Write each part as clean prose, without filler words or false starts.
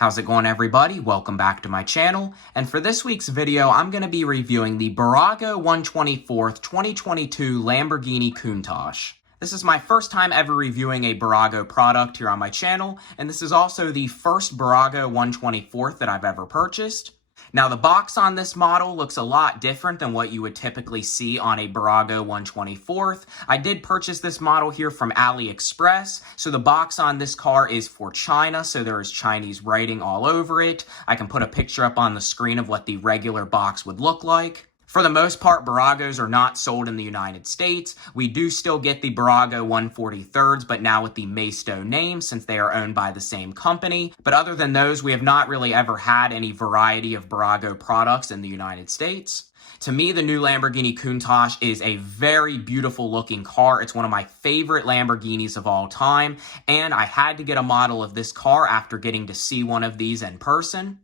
How's it going, everybody? Welcome back to my channel. And for this week's video, I'm going to be reviewing the Bburago 124th 2022 Lamborghini Countach. This is my first time ever reviewing a Bburago product here on my channel, and this is also the first Bburago 124th that I've ever purchased. Now, the box on this model looks a lot different than what you would typically see on a Bburago 124th. I did purchase this model here from AliExpress, so the box on this car is for China, so there is Chinese writing all over it. I can put a picture up on the screen of what the regular box would look like. For the most part, Bburagos are not sold in the United States. We do still get the Bburago 143rds, but now with the Maisto name since they are owned by the same company. But other than those, we have not really ever had any variety of Bburago products in the United States. To me, the new Lamborghini Countach is a very beautiful looking car. It's one of my favorite Lamborghinis of all time, and I had to get a model of this car after getting to see one of these in person.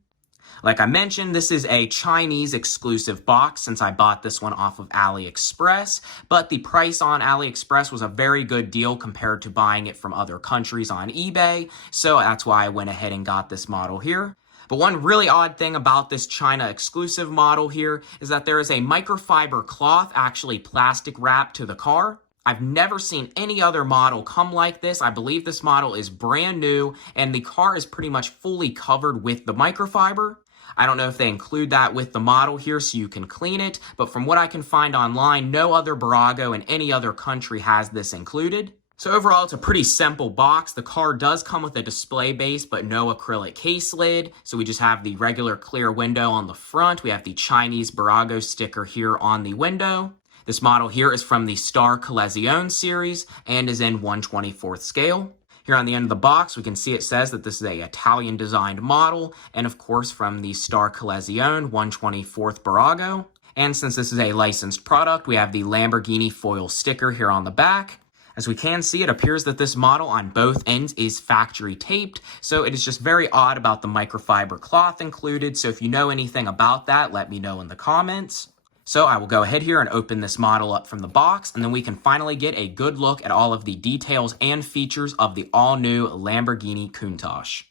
Like I mentioned, this is a Chinese exclusive box since I bought this one off of AliExpress, but the price on AliExpress was a very good deal compared to buying it from other countries on eBay, so that's why I went ahead and got this model here. But one really odd thing about this China exclusive model here is that there is a microfiber cloth, actually plastic wrapped to the car. I've never seen any other model come like this. I believe this model is brand new, and the car is pretty much fully covered with the microfiber. I don't know if they include that with the model here so you can clean it, but from what I can find online, no other Bburago in any other country has this included. So overall, it's a pretty simple box. The car does come with a display base, but no acrylic case lid. So we just have the regular clear window on the front. We have the Chinese Bburago sticker here on the window. This model here is from the Star Collezione series and is in 1/24th scale. Here on the end of the box, we can see it says that this is a Italian designed model, and of course from the Star Collezione 1/24th Bburago. And since this is a licensed product, we have the Lamborghini foil sticker here on the back. As we can see, it appears that this model on both ends is factory taped, so it is just very odd about the microfiber cloth included. So if you know anything about that, let me know in the comments. So I will go ahead here and open this model up from the box, and then we can finally get a good look at all of the details and features of the all-new Lamborghini Countach.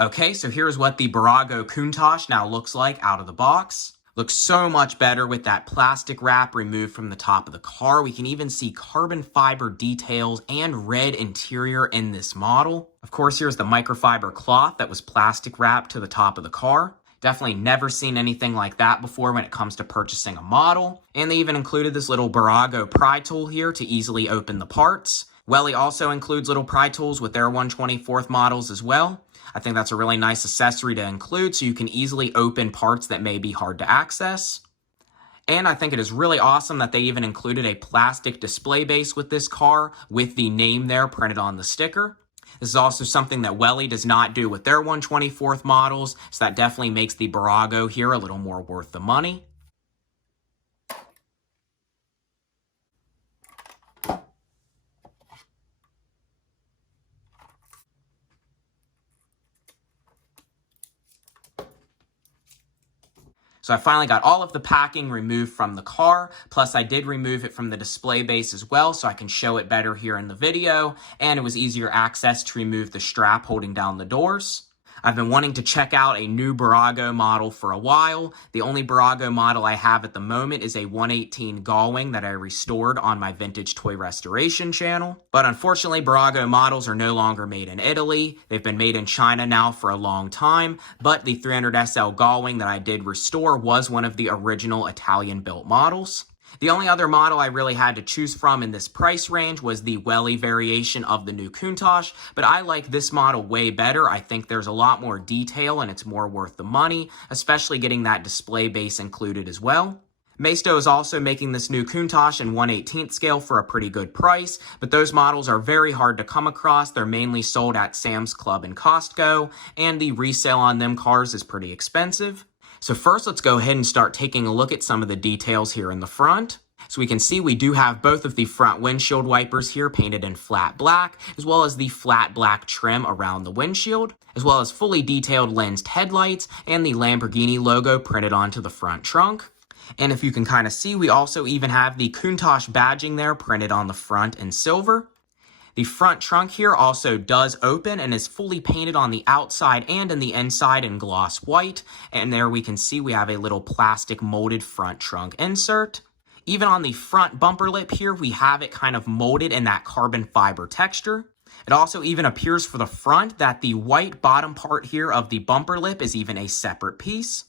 Okay, so here's what the Bburago Countach now looks like out of the box. Looks so much better with that plastic wrap removed from the top of the car. We can even see carbon fiber details and red interior in this model. Of course, here's the microfiber cloth that was plastic wrapped to the top of the car. Definitely never seen anything like that before when it comes to purchasing a model. And they even included this little Bburago pry tool here to easily open the parts. Welly also includes little pry tools with their 1/24th models as well. I think that's a really nice accessory to include so you can easily open parts that may be hard to access. And I think it is really awesome that they even included a plastic display base with this car with the name there printed on the sticker. This is also something that Welly does not do with their 1/24th models, so that definitely makes the Bburago here a little more worth the money. So I finally got all of the packing removed from the car, plus I did remove it from the display base as well so I can show it better here in the video, and it was easier access to remove the strap holding down the doors. I've been wanting to check out a new Bburago model for a while. The only Bburago model I have at the moment is a 118 Gullwing that I restored on my Vintage Toy Restoration channel. But unfortunately, Bburago models are no longer made in Italy. They've been made in China now for a long time, but the 300 SL Gullwing that I did restore was one of the original Italian-built models. The only other model I really had to choose from in this price range was the Welly variation of the new Countach, but I like this model way better. I think there's a lot more detail and it's more worth the money, especially getting that display base included as well. Maisto is also making this new Countach in 1/18 scale for a pretty good price, but those models are very hard to come across. They're mainly sold at Sam's Club and Costco, and the resale on them cars is pretty expensive. So first, let's go ahead and start taking a look at some of the details here in the front. So we can see we do have both of the front windshield wipers here painted in flat black, as well as the flat black trim around the windshield, as well as fully detailed lensed headlights and the Lamborghini logo printed onto the front trunk. And if you can kind of see, we also even have the Countach badging there printed on the front in silver. The front trunk here also does open and is fully painted on the outside and in the inside in gloss white. And there we can see we have a little plastic molded front trunk insert. Even on the front bumper lip here, we have it kind of molded in that carbon fiber texture. It also even appears for the front that the white bottom part here of the bumper lip is even a separate piece.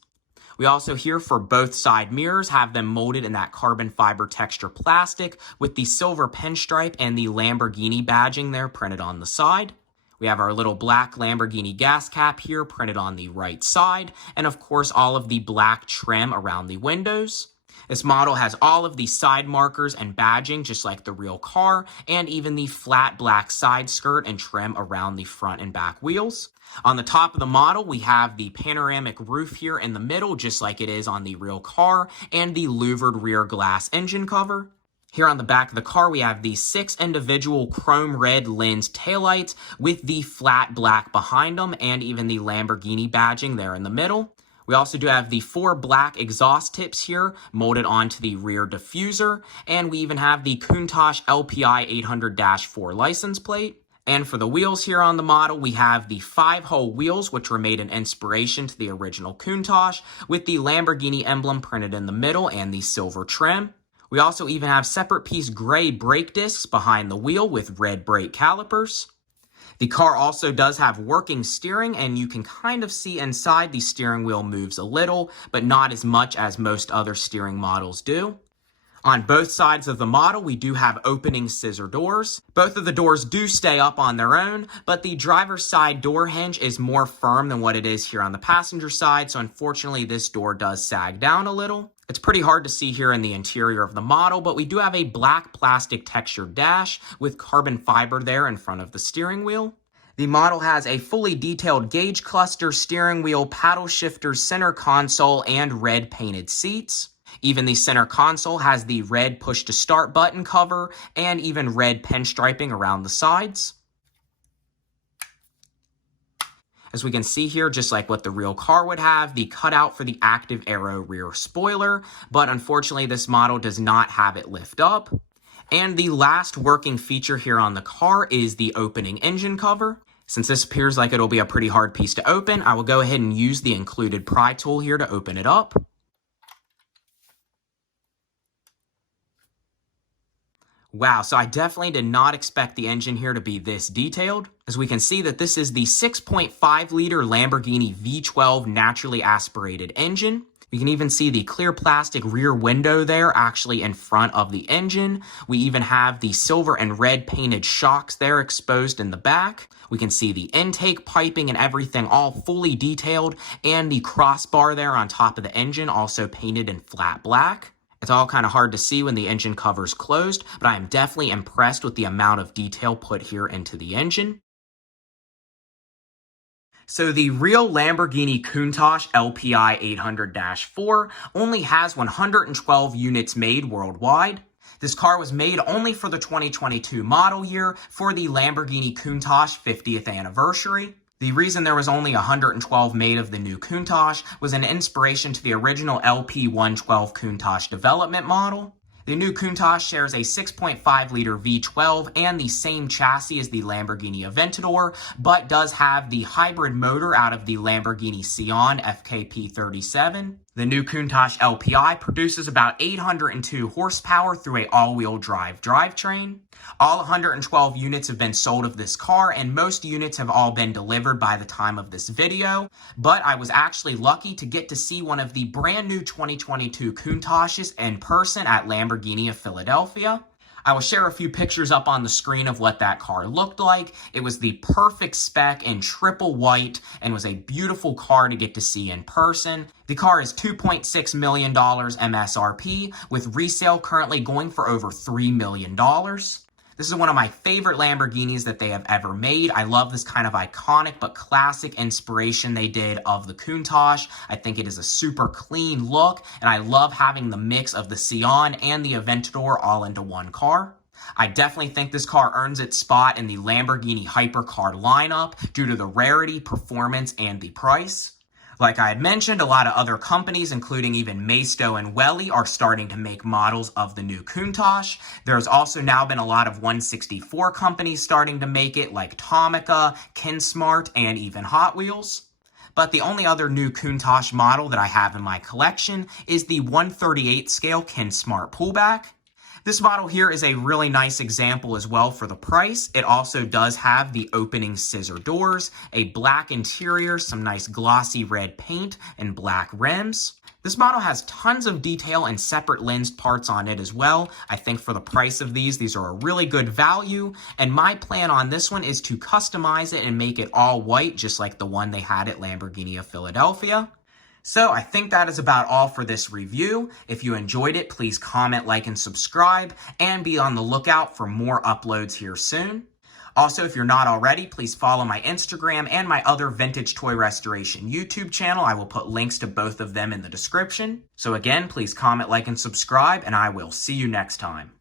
We also here for both side mirrors have them molded in that carbon fiber texture plastic with the silver pinstripe and the Lamborghini badging there printed on the side. We have our little black Lamborghini gas cap here printed on the right side, and of course all of the black trim around the windows. This model has all of the side markers and badging just like the real car, and even the flat black side skirt and trim around the front and back wheels. On the top of the model, we have the panoramic roof here in the middle, just like it is on the real car, and the louvered rear glass engine cover. Here on the back of the car, we have the 6 individual chrome red lens taillights with the flat black behind them, and even the Lamborghini badging there in the middle. We also do have the 4 black exhaust tips here molded onto the rear diffuser, and we even have the Countach LPI 800-4 license plate. And for the wheels here on the model, we have the 5-hole wheels, which were made in inspiration to the original Countach, with the Lamborghini emblem printed in the middle and the silver trim. We also even have separate piece gray brake discs behind the wheel with red brake calipers. The car also does have working steering, and you can kind of see inside the steering wheel moves a little, but not as much as most other steering models do. On both sides of the model, we do have opening scissor doors. Both of the doors do stay up on their own, but the driver's side door hinge is more firm than what it is here on the passenger side, so unfortunately this door does sag down a little. It's pretty hard to see here in the interior of the model, but we do have a black plastic textured dash with carbon fiber there in front of the steering wheel. The model has a fully detailed gauge cluster, steering wheel, paddle shifters, center console, and red painted seats. Even the center console has the red push to start button cover and even red pinstriping around the sides. As we can see here, just like what the real car would have, the cutout for the active aero rear spoiler, but unfortunately this model does not have it lift up. And the last working feature here on the car is the opening engine cover. Since this appears like it'll be a pretty hard piece to open, I will go ahead and use the included pry tool here to open it up. Wow, so I definitely did not expect the engine here to be this detailed. As we can see that this is the 6.5 liter Lamborghini V12 naturally aspirated engine. We can even see the clear plastic rear window there actually in front of the engine. We even have the silver and red painted shocks there exposed in the back. We can see the intake piping and everything all fully detailed, and the crossbar there on top of the engine also painted in flat black. It's all kind of hard to see when the engine cover's closed, but I am definitely impressed with the amount of detail put here into the engine. So the real Lamborghini Countach LPI 800-4 only has 112 units made worldwide. This car was made only for the 2022 model year for the Lamborghini Countach 50th anniversary. The reason there was only 112 made of the new Countach was an inspiration to the original LP112 Countach development model. The new Countach shares a 6.5-liter V12 and the same chassis as the Lamborghini Aventador, but does have the hybrid motor out of the Lamborghini Sián FKP37. The new Countach LPI produces about 802 horsepower through a all-wheel drive drivetrain. All 112 units have been sold of this car, and most units have all been delivered by the time of this video. But I was actually lucky to get to see one of the brand new 2022 Countaches in person at Lamborghini of Philadelphia. I will share a few pictures up on the screen of what that car looked like. It was the perfect spec in triple white and was a beautiful car to get to see in person. The car is $2.6 million MSRP, with resale currently going for over $3 million. This is one of my favorite Lamborghinis that they have ever made. I love this kind of iconic but classic inspiration they did of the Countach. I think it is a super clean look, and I love having the mix of the Scion and the Aventador all into one car. I definitely think this car earns its spot in the Lamborghini hypercar lineup due to the rarity, performance, and the price. Like I had mentioned, a lot of other companies, including even Maisto and Welly, are starting to make models of the new Countach. There's also now been a lot of 164 companies starting to make it, like Tomica, Kinsmart, and even Hot Wheels. But the only other new Countach model that I have in my collection is the 138 scale Kinsmart pullback. This model here is a really nice example as well for the price. It also does have the opening scissor doors, a black interior, some nice glossy red paint, and black rims. This model has tons of detail and separate lensed parts on it as well. I think for the price of these are a really good value. And my plan on this one is to customize it and make it all white, just like the one they had at Lamborghini of Philadelphia. So I think that is about all for this review. If you enjoyed it, please comment, like, and subscribe, and be on the lookout for more uploads here soon. Also, if you're not already, please follow my Instagram and my other vintage toy restoration YouTube channel. I will put links to both of them in the description. So again, please comment, like, and subscribe, and I will see you next time.